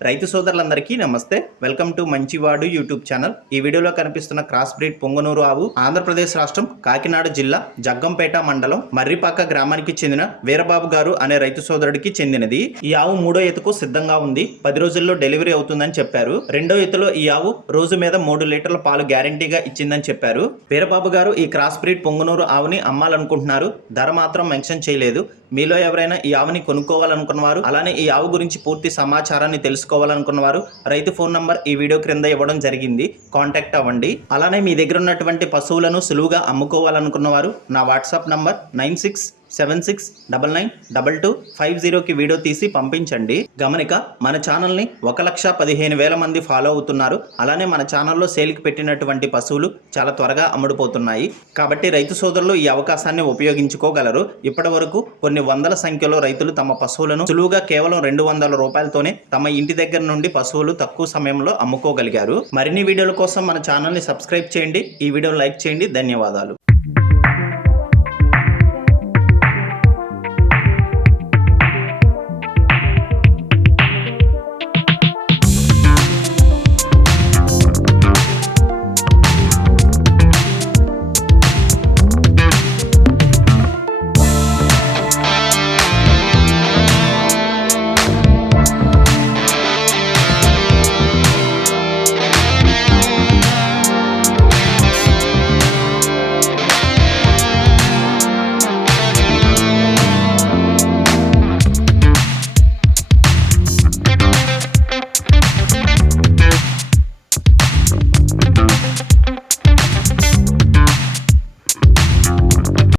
రైతు సోదరులందరికీ నమస్తే. వెల్కమ్ టు మంచివాడు యూట్యూబ్ ఛానల్. ఈ వీడియోలో కనిపిస్తున్న క్రాస్ బ్రీడ్ పొంగనూరు ఆవు ఆంధ్రప్రదేశ్ రాష్ట్రం కాకినాడ జిల్లా జగ్గంపేట మండలం మర్రిపాక గ్రామానికి చెందిన వీరబాబు గారు అనే రైతు సోదరుడికి చెందినది. ఈ ఆవు మూడో ఈతకు సిద్ధంగా ఉంది. 10 రోజుల్లో డెలివరీ అవుతుందని చెప్పారు. రెండో ఈతలో ఈ ఆవు రోజు మీద 3 లీటర్ల పాలు గ్యారంటీగా ఇచ్చిందని చెప్పారు. వీరబాబు గారు ఈ క్రాస్ బ్రీడ్ పొంగనూరు ఆవుని అమ్మాలనుకుంటున్నారు. ధర మాత్రం మెన్షన్ చేయలేదు. మీలో ఎవరైనా ఈ ఆవుని కొనుక్కోవాలనుకున్నవారు, అలానే ఈ ఆవు గురించి పూర్తి సమాచారాన్ని తెలుసుకోవాలనుకున్నవారు రైతు ఫోన్ నంబర్ ఈ వీడియో క్రింద ఇవ్వడం జరిగింది. కాంటాక్ట్ అవ్వండి. అలానే మీ దగ్గర ఉన్నటువంటి పశువులను సులువుగా అమ్ముకోవాలనుకున్నవారు నా వాట్సాప్ నంబర్ 9676992250కి వీడియో తీసి పంపించండి. గమనిక, మన ఛానల్ని 1,15,000 మంది ఫాలో అవుతున్నారు. అలానే మన ఛానల్లో సేల్కి పెట్టినటువంటి పశువులు చాలా త్వరగా అమ్ముడుపోతున్నాయి. కాబట్టి రైతు సోదరులు ఈ అవకాశాన్ని ఉపయోగించుకోగలరు. ఇప్పటి వరకు కొన్ని వందల సంఖ్యలో రైతులు తమ పశువులను సులువుగా కేవలం 200 రూపాయలతోనే తమ ఇంటి దగ్గర నుండి పశువులు తక్కువ సమయంలో అమ్ముకోగలిగారు. మరిన్ని వీడియోల కోసం మన ఛానల్ని సబ్స్క్రైబ్ చేయండి. ఈ వీడియోని లైక్ చేయండి. ధన్యవాదాలు.